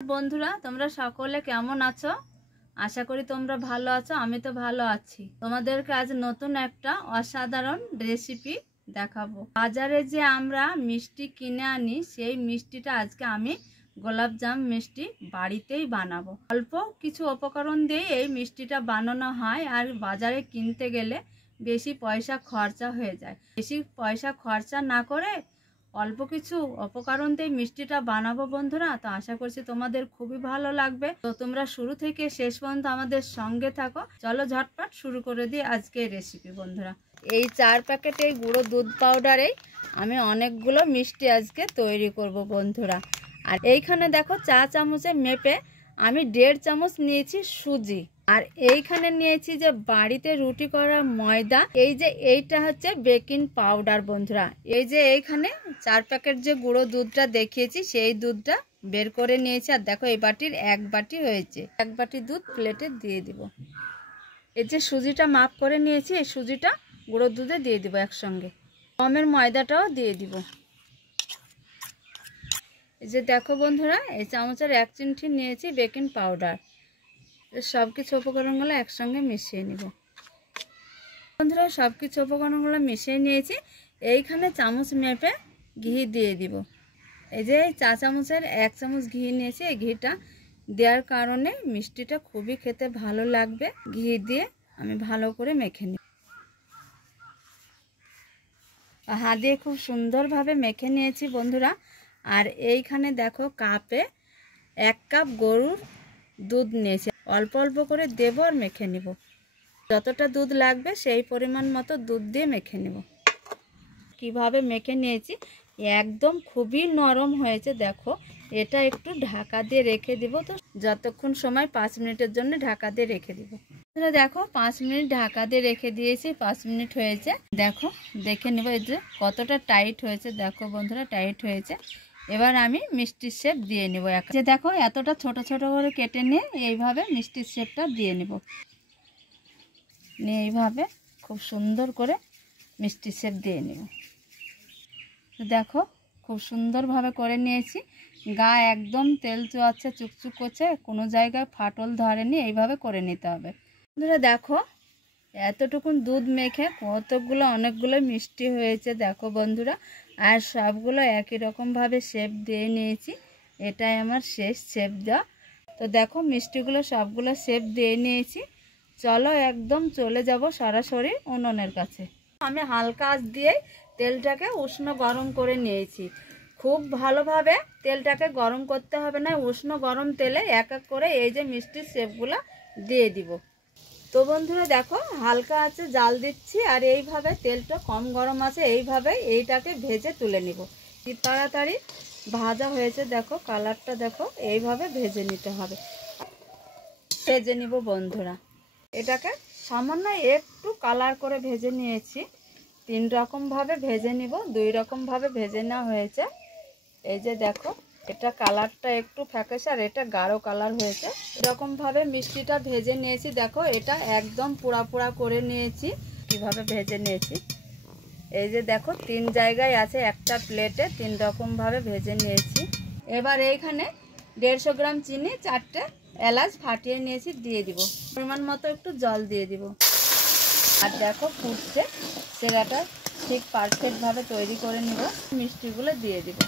বন্ধুরা তোমরা সকলে কেমন আছো? আশা করি তোমরা ভালো আছো। আমি তো ভালো আছি। তোমাদেরকে আজ নতুন একটা অসাধারণ রেসিপি দেখাবো। বাজারে যে আমরা মিষ্টি কিনে আনি সেই মিষ্টিটা আজকে আমি গোলাপজাম মিষ্টি বাড়িতেই বানাবো। অল্প কিছু উপকরণ দিয়ে এই মিষ্টিটা বানানো হয়, আর বাজারে কিনতে গেলে বেশি পয়সা খরচা হয়ে যায়। বেশি পয়সা খরচা না করে অল্প কিছু উপকরণ দিয়ে মিষ্টিটা বানাবো বন্ধুরা। তো আশা করছি তোমাদের খুবই ভালো লাগবে। তো তোমরা শুরু থেকে শেষ পর্যন্ত আমাদের সঙ্গে থাকো। চলো ঝটপট শুরু করে দিই আজকে রেসিপি বন্ধুরা। এই 4 প্যাকেট এই গুঁড়ো দুধ পাউডারে আমি অনেকগুলো মিষ্টি আজকে তৈরি করব বন্ধুরা। আর এইখানে দেখো চা চামচে মেপে আমি 1.5 চামচ নিয়েছি সুজি, আর এইখানে নিয়েছি যে বাড়িতে রুটি করার ময়দা। এই যে এইটা হচ্ছে বেকিং পাউডার বন্ধুরা। এই যে এইখানে 4 প্যাকেট যে গুঁড়ো দুধটা দেখিয়েছি সেই দুধটা বের করে নিয়েছি। আর দেখো এই বাটির 1 বাটি হয়েছে। 1 বাটি দুধ প্লেটে দিয়ে দিব। এই যে সুজিটা মাপ করে নিয়েছি, এই সুজিটা গুঁড়ো দুধে দিয়ে দিব একসঙ্গে। গমের ময়দাটাও দিয়ে দিব। এই যে দেখো বন্ধুরা, এই চামচের 1 চিমটি নিয়েছি বেকিং পাউডার। সব কিছু উপকরণগুলো একসঙ্গে মিশিয়ে নিব বন্ধুরা। সব কিছু উপকরণগুলো মিশিয়ে নিয়েছি। এইখানে চামচ মেপে ঘি দিয়ে দিব। এই যে চা চামচের 1 চামচ ঘি নিয়েছি। এই ঘিটা দেওয়ার কারণে মিষ্টিটা খুবই খেতে ভালো লাগবে। ঘি দিয়ে আমি ভালো করে মেখে নিব। হাত দিয়ে খুব সুন্দরভাবে মেখে নিয়েছি বন্ধুরা। আর এইখানে দেখো কাপে 1 কাপ গরুর দুধ নিয়েছি। অল্প অল্প করে দেব আর মেখে নিব। যতটা দুধ লাগবে সেই পরিমাণ মতো দুধ দিয়ে মেখে নিব। কিভাবে মেখে নিয়েছি, একদম খুবই নরম হয়েছে। দেখো এটা একটু ঢাকা দিয়ে রেখে দিব। তো যতক্ষণ সময় 5 মিনিটের জন্য ঢাকা দিয়ে রেখে দিব। দেখো 5 মিনিট ঢাকা দিয়ে রেখে দিয়েছি। 5 মিনিট হয়েছে। দেখো দেখে নিব এই যে কতটা টাইট হয়েছে। দেখো বন্ধুরা টাইট হয়েছে। এবার আমি মিষ্টির শেপ দিয়ে নেব। যে দেখো এতটা ছোট ছোট করে কেটে নিয়ে এইভাবে মিষ্টির শেপটা দিয়ে নেব। নিয়ে এইভাবে খুব সুন্দর করে মিষ্টির শেপ দিয়ে নেব। দেখো খুব সুন্দরভাবে করে নিয়েছি। গা একদম তেল চুয়াচ্ছে, চুকচুক করছে, কোনো জায়গায় ফাটল ধরেনি। এইভাবে করে নিতে হবে বন্ধুরা। দেখো এতটুকুন দুধ মেখে কতগুলো অনেকগুলো মিষ্টি হয়েছে দেখো বন্ধুরা। আর সবগুলো একই রকমভাবে শেপ দিয়ে নিয়েছি। এটাই আমার শেষ শেপ দেওয়া। তো দেখো মিষ্টিগুলো সবগুলো শেপ দিয়ে নিয়েছি। চলো একদম চলে যাব সরাসরি উনুনের কাছে। আমি হালকা আঁচ দিয়ে তেলটাকে উষ্ণ গরম করে নিয়েছি। খুব ভালোভাবে তেলটাকে গরম করতে হবে না। উষ্ণ গরম তেলে এক এক করে এই যে মিষ্টির শেপগুলো দিয়ে দিব। তো বন্ধুরা দেখো হালকা আছে জাল দিচ্ছি। আর এইভাবে তেলটা কম গরম আছে, এইভাবে এইটাকে ভেজে তুলে নিব। কি তাড়াতাড়ি ভাজা হয়েছে দেখো, কালারটা দেখো। এইভাবে ভেজে নিতে হবে। ভেজে নিব বন্ধুরা। এটাকে সামান্য একটু কালার করে ভেজে নিয়েছি। 3 রকমভাবে ভেজে নিব। 2 রকমভাবে ভেজে নেওয়া হয়েছে। এই যে দেখো এটা কালারটা একটু ফ্যাকাশে আর এটা গাঢ় কালার হয়েছে। এরকমভাবে মিষ্টিটা ভেজে নিয়েছি। দেখো এটা একদম পোড়া পোড়া করে নিয়েছি। কিভাবে ভেজে নিয়েছি এই যে দেখো 3 জায়গায় আছে একটা প্লেটে। 3 রকমভাবে ভেজে নিয়েছি। এবার এইখানে 150 গ্রাম চিনি, 4টে এলাচ ফাটিয়ে নিয়েছি দিয়ে দিব। পরিমাণ মতো একটু জল দিয়ে দিব। আর দেখো ফুটছে, সেরাটা ঠিক পারফেক্টভাবে তৈরি করে নিব। মিষ্টিগুলো দিয়ে দিব।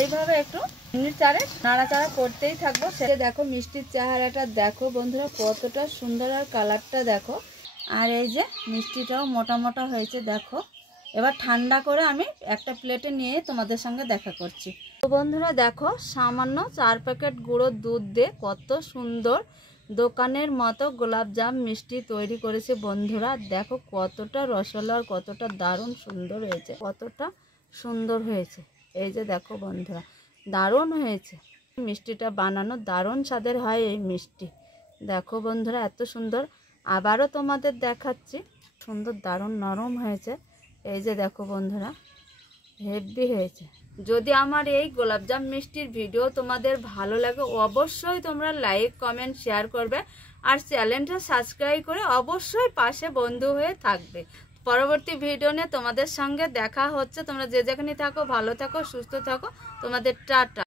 এইভাবে একটু মিনিট 4 নাড়াচাড়া করতেই থাকবো। সেটা দেখো মিষ্টির চেহারাটা দেখো বন্ধুরা কতটা সুন্দর, আর কালারটা দেখো। আর এই যে মিষ্টিটাও মোটা মোটা হয়েছে দেখো। এবার ঠান্ডা করে আমি একটা প্লেটে নিয়ে তোমাদের সঙ্গে দেখা করছি। তো বন্ধুরা দেখো সামান্য 4 প্যাকেট গুঁড়ো দুধ দিয়ে কত সুন্দর দোকানের মতো গোলাপজাম মিষ্টি তৈরি করেছে বন্ধুরা। দেখো কতটা রসগোল্লা আর কতটা দারুণ সুন্দর হয়েছে, কতটা সুন্দর হয়েছে। এই যে দেখো বন্ধুরা দারুণ হয়েছে। মিষ্টিটা বানানো দারুণ স্বাদের হয় এই মিষ্টি। দেখো বন্ধুরা এত সুন্দর। আবারও তোমাদের দেখাচ্ছি। সুন্দর দারুণ নরম হয়েছে। এই যে দেখো বন্ধুরা হেভি হয়েছে। যদি আমার এই গোলাপজাম মিষ্টির ভিডিও তোমাদের ভালো লাগে অবশ্যই তোমরা লাইক কমেন্ট শেয়ার করবে। আর চ্যানেলটা সাবস্ক্রাইব করে অবশ্যই পাশে বন্ধু হয়ে থাকবে। পরবর্তী ভিডিও নিয়ে তোমাদের সঙ্গে দেখা হচ্ছে। তোমরা যে যেখানে থাকো ভালো থাকো, সুস্থ থাকো। তোমাদের টাটা।